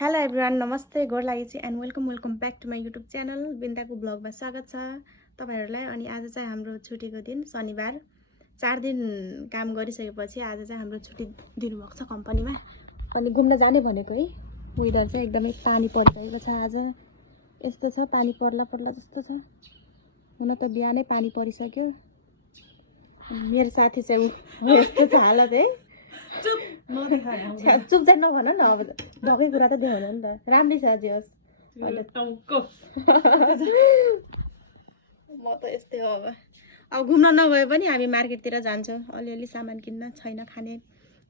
Hello everyone, नमस्ते, गोर लागेछि and welcome back to my YouTube channel बिन्दाको ब्लगमा स्वागत छ तपाईहरुलाई। अनि आज चाहिँ हाम्रो छुट्टीको दिन शनिबार 4 दिन काम गरिसकेपछि आज चाहिँ हाम्रो छुट्टी दिनुभएको छ कम्पनीमा। अनि घुम्न जाने भनेको है। वेदर चाहिँ एकदमै पानी परिरहेको छ। आज यस्तो छ, पानी पर्ला जस्तो छ। हुन त बिहानै पानी परिसक्यो। अनि मेरो साथी चाहिँ यस्तो छ हालत है। चुप चाहिँ नभन न, अब भएकै कुरा त देखाउनु नि त। राम्रै छ जे होस्। म त यस्तै हो। अब घुम्न नगए पनि हामी मार्केटतिर जान्छौँ। अलिअलि सामान किन्न, छैन खाने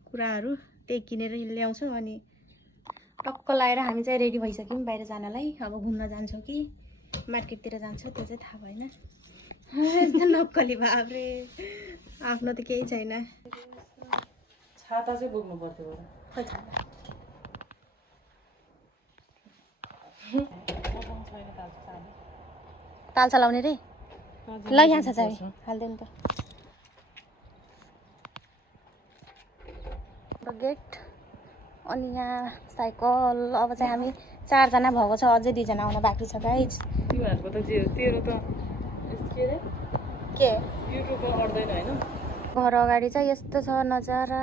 कुराहरू त्यही किनेर ल्याउँछौँ। अनि टक्क लगाएर हामी चाहिँ रेडी भइसक्यौँ बाहिर जानलाई। अब घुम्न जान्छौँ कि मार्केटतिर जान्छौँ त्यो चाहिँ थाहा भएन। एकदम नक्कली बाबरे, आफ्नो त केही छैन। छाता चाहिँ बोक्नु पर्थ्यो होला। खै छाता ताल चलाउने रे। ल यहाँ छ चाबी, हाल्दै नि त। गेट अनि यहाँ साइकल। अब चाहिँ हामी 4 जना भएको छ, अझै 2 जना आउन बाँकी छ गाइज। तिमीहरूको त तेरो त के युट्युबमा अड्दैन हैन। घर अगाडि चाहिँ यस्तो छ नजारा,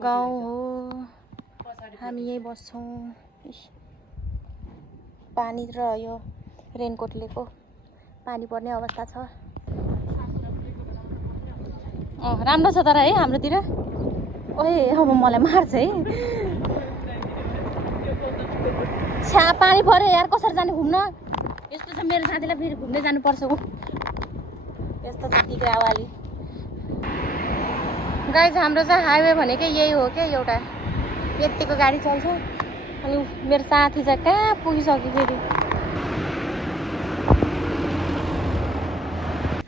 गाउँ हो। हामी यही बस्छौँ। पानी र यो रेनकोट लिएको, पानी पर्ने अवस्था छ। राम्रो छ तर है हाम्रोतिर। ओए अब मलाई मार्छ है। छ्या पानी पर्यो यार, कसरी जाने घुम्न। यस्तो छ, मेरो साथीलाई फेरि घुम्दै जानुपर्छ। ऊ यस्तो छ तिग्रावाली। गाइज हाम्रो चाहिँ हाइवे भनेकै यही हो क्या, एउटा यतिको गाडी चल्छ। अनि मेरो साथी चाहिँ कहाँ पुगिसक्यो फेरि।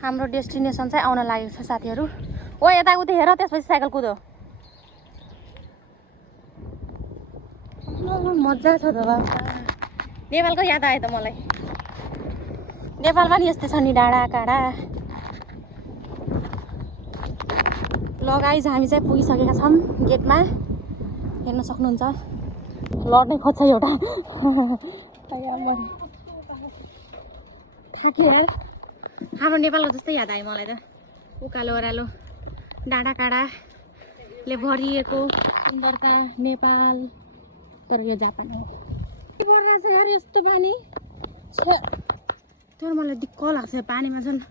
हाम्रो डेस्टिनेसन चाहिँ आउन लागेको छ साथीहरू। ओ यताउति हेर, त्यसपछि साइकल कुदो। मजा छ त बाबा। नेपालको याद आयो त मलाई। नेपाल पनि यस्तै छ नि, डाँडा काँडा। ल गाइज हामी चाहिँ पुगिसकेका छौँ गेटमा, हेर्न सक्नुहुन्छ। लड्नै खोज्छ एउटा। थाक्यो यार। हाम्रो नेपालको जस्तै याद आयो मलाई त। उकालो ओह्रालो डाँडा काँडाले भरिएको सुन्दरता नेपाल। तर यो जापान हो। परिरहेछ यार यस्तो पानी। तर मलाई दिक्क लाग्छ पानीमा। झन्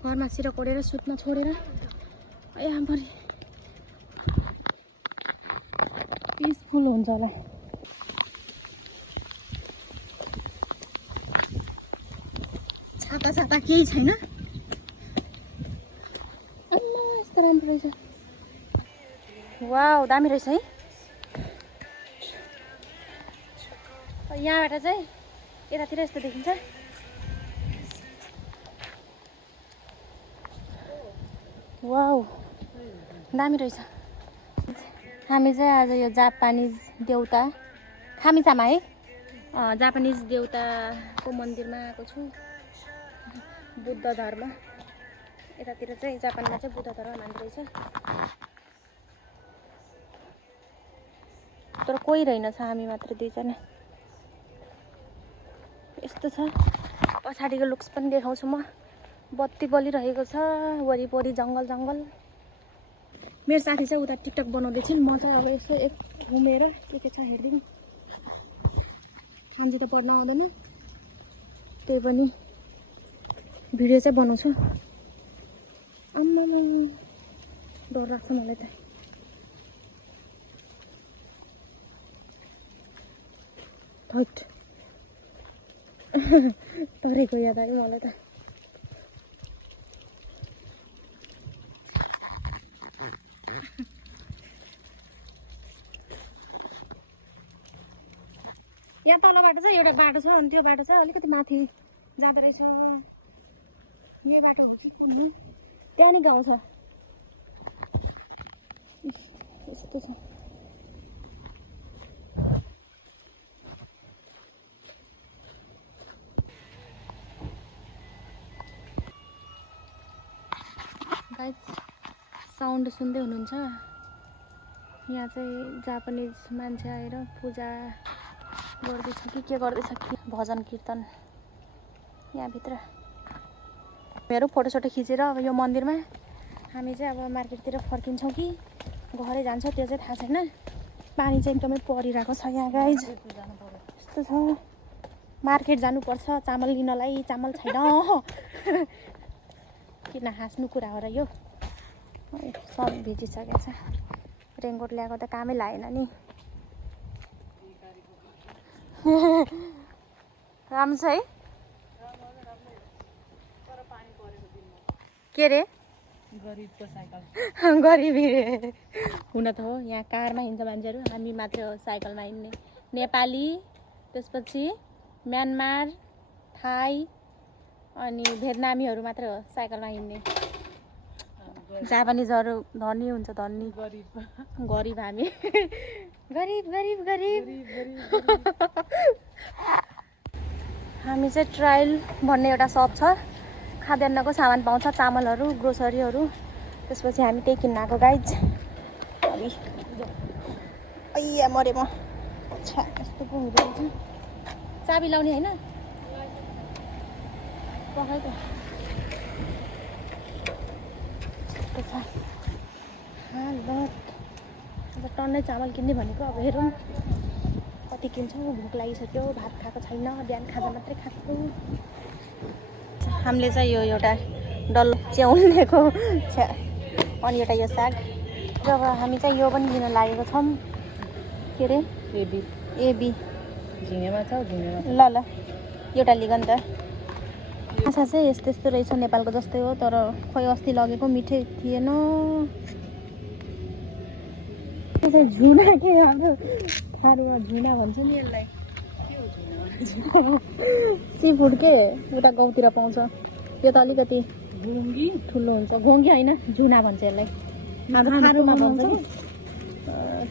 घरमा सिर कोडेर सुत्न छोडेर आम्बरी पिसफुल हुन्छ होला। छाता केही छैन। यस्तो राम्रो रहेछ। वाउ दामी रहेछ है। यहाँबाट चाहिँ यतातिर यस्तो देखिन्छ। वाउ दामी रहेछ। हामी चाहिँ आज यो जापानिज देउता खामिसामा है, जापानिज देउताको मन्दिरमा आएको छु। बुद्ध धर्म यतातिर चाहिँ, जापानमा चाहिँ बुद्ध धर्म मान्दो रहेछ। तर कोही रहेनछ, हामी मात्र 2 जना। यस्तो छ। पछाडिको लुक्स पनि देखाउँछु म। बत्ती बलिरहेको छ, वरिपरि जङ्गल। मेरो साथी चाहिँ उता टिकटक बनाउँदैछन्। म चाहिँ अब यसो एक घुमेर के छ हेर्दिउँ। खान्जी त पढ्न आउँदैन, त्यही पनि भिडियो चाहिँ बनाउँछु। आम्मा डर लाग्छ मलाई त। थट डरेको याद आयो मलाई त। यहाँ तलबाट चाहिँ एउटा बाटो छ, अनि त्यो बाटो चाहिँ अलिकति माथि जाँदो रहेछ। यो बाटो हो कि कुन, त्यहाँ नि गाउँ छ। यस्तो छ। गाइस साउन्ड सुन्दै हुनुहुन्छ। यहाँ चाहिँ जापानिज मान्छे आएर पूजा गर्दैछ कि के गर्दैछ कि भजन कीर्तन यहाँभित्र। मेरो फोटोसोटो खिचेर अब यो मन्दिरमा हामी चाहिँ अब मार्केटतिर फर्किन्छौँ कि घरै जान्छौँ त्यो चाहिँ थाहा छैन। पानी चाहिँ एकदमै परिरहेको छ यहाँ गाइज। यस्तो छ मार्केट जानुपर्छ चामल लिनलाई, चामल छैन। किन हाँस्नु कुरा हो र यो। सब भिजिसकेको छ। रेनकोट ल्याएको त कामै लागेन नि। राम्रो छ है। के रे गरिबको साइकल गरिबी हुन त हो। यहाँ कारमा हिँड्छ मान्छेहरू, हामी मात्रै हो साइकलमा हिँड्ने। नेपाली, त्यसपछि म्यानमार, थाई अनि भियतनामीहरू मात्रै हो साइकलमा हिँड्ने। जापानिजहरू धनी हुन्छ, धनी। गरिब हामी। गरिब गरिब गरिब। हामी चाहिँ ट्रायल भन्ने एउटा सप छ, खाद्यान्नको सामान पाउँछ, चामलहरू, ग्रोसरीहरू। त्यसपछि हामी त्यही किन्न आएको गाइज। अभि अय्या मरे म। छ्या यस्तो पो हुँदो रहेछ। चाबी लाउने होइन पखाइ त। अब टन्नै चामल किन्ने भनेको। अब हेरौँ कति किन्छौँ। भोक लागिसक्यो, भात खाएको छैन, बिहान खाजा मात्रै खाएको। हामीले चाहिँ यो एउटा डल्लो च्याउन दिएको छ अनि एउटा यो साग। अब हामी चाहिँ यो पनि लिन लागेको छौँ। के अरे एबी झिँगेमा छ, झिँगेमा ल ल एउटा लिग नि त। माछा चाहिँ यस्तो यस्तो रहेछ, नेपालको जस्तै हो, तर खोइ अस्ति लगेको मिठै थिएन। झुना के अब थारूमा झुना भन्छ नि यसलाई। सी फुड के उता गाउँतिर पाउँछ। यो त अलिकति घुङ्गी ठुलो हुन्छ। घोङ्गी होइन, झुना भन्छ यसलाई। अब थारूमा भन्छ कि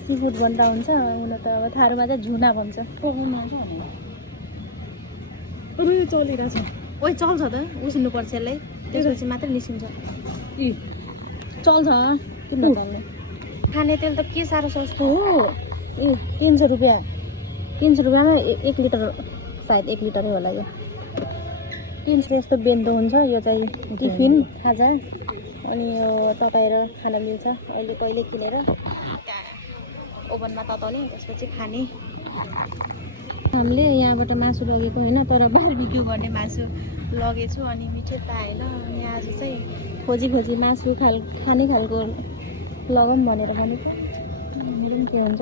सी फुड भन्दा हुन्छ। हुन त अब थारूमा चाहिँ झुना भन्छ। चलिरहेछ। ओइ चल्छ त, उसिन्नुपर्छ यसलाई, त्यसपछि मात्रै निस्किन्छ। चल्छ किन नचल्ने। खाने तेल त के साह्रो सस्तो हो। 300 रुपियाँ। 300 रुपियाँमा 1 लिटर, सायद 1 लिटरै होला यो। 300 यस्तो बेन्दो हुन्छ। यो चाहिँ टिफिन खाजा। अनि यो तताएर खान मिल्छ। अहिले कहिले किनेर ओभनमा तताउने, त्यसपछि खाने। हामीले यहाँबाट मासु लगेको होइन, तर बार्बिक्यू गर्ने मासु लगेछु अनि मिठै पाएन। अनि आज चाहिँ खोजी खोजी मासु खाने खालको लगाउँ भनेर भनेको। हेरौँ के हुन्छ।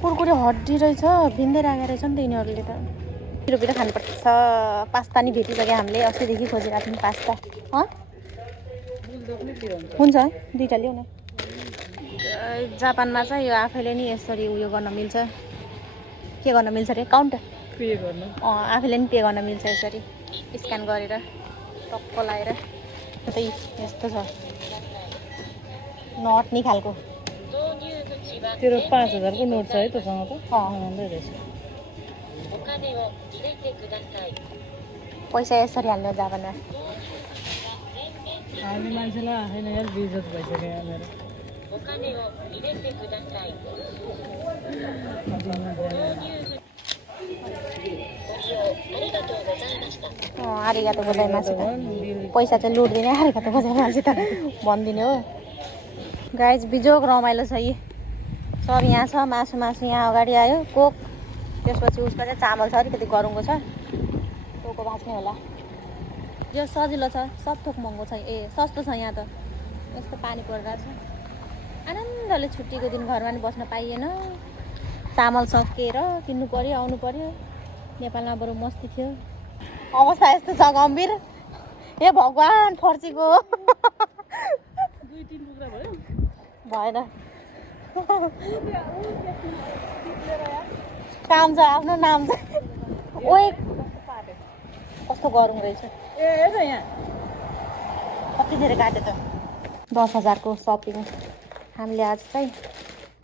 कुरकुरे हड्डी रहेछ, भिन्दै राखेको रहेछ नि त यिनीहरूले त। 20 रुपियाँ खानुपर्छ। पास्ता नि भेटिसक्यो हामीले, अस्तिदेखि खोजिरहेको थियौँ पास्ता। हुन्छ 2टा ल्याउँ न। जापानमा चाहिँ यो आफैले नि यसरी उयो गर्न मिल्छ। के गर्न मिल्छ अरे, काउन्ट पे गर्नु। आफैले नि पे गर्न मिल्छ यसरी स्क्यान गरेर टक्क लाएर। त्यही यस्तो छ नअट्ने खालको। तेरो 5000 को नोट छ है तसँग त? राम्रै रहेछ। पैसा यसरी हाल्नु जापानमा। हाल्ने मान्छेलाई आफै नै बेइज्जत भइसक्यो यहाँ मेरो। आरिगातो गोजाइमासु त पैसा चाहिँ लुट्दिने, आरिगातो गोजाइमासु त भनिदिने हो। गाइज बिजोग रमाइलो छ यी सब। यहाँ छ मासु यहाँ अगाडि आयो। कोक, त्यसपछि उसको चाहिँ चामल छ, अलिकति गरुङको छ, टोको भाँच्ने होला। यो सजिलो छ, सब थोक महँगो छ। सस्तो छ यहाँ त। यस्तो पानी परिरहेछ। आनन्दले छुट्टीको दिन घरमा नि बस्न पाइएन। चामल सकिएर किन्नु पर्यो, आउनु पर्यो। नेपालमा बरु मस्ती थियो। अवस्था यस्तो छ गम्भीर। ए भगवान् फर्सीको 2-3 टुक्रा भयो भएन। काम छ आफ्नो नाम छ। ओए कस्तो गरौँ रहेछ। यहाँ कति धेरै काट्यो त। 10,000 को सपिङ। हामीले आज चाहिँ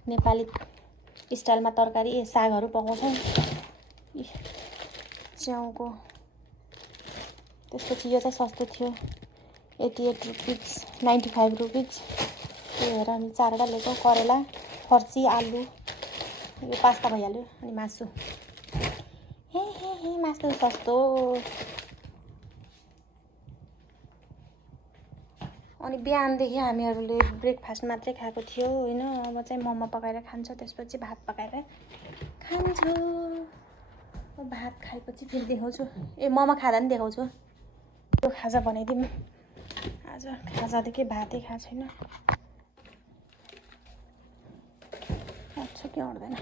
नेपाली स्टाइलमा तरकारी सागहरू पकाउँछौँ। च्याउको। त्यसपछि यो चाहिँ सस्तो थियो, 88 रुपिज, 95 रुपिज। त्यही भएर हामी 4वटा लिएको करेला फर्सी आलु यो पास्ता भइहाल्यो अनि मासु हे मासु सस्तो अनि बिहानदेखि हामीहरूले ब्रेकफास्ट मात्रै खाएको थियो होइन अब चाहिँ मोमो पकाएर खान्छ त्यसपछि भात पकाएर खान्छु भात खाएपछि फेरि देखाउँछु ए मोमो खाँदा नि देखाउँछु त्यो खाजा बनाइदिउँ आज खाजादेखि भातै खाएको छैन अच्छा के अट्दैन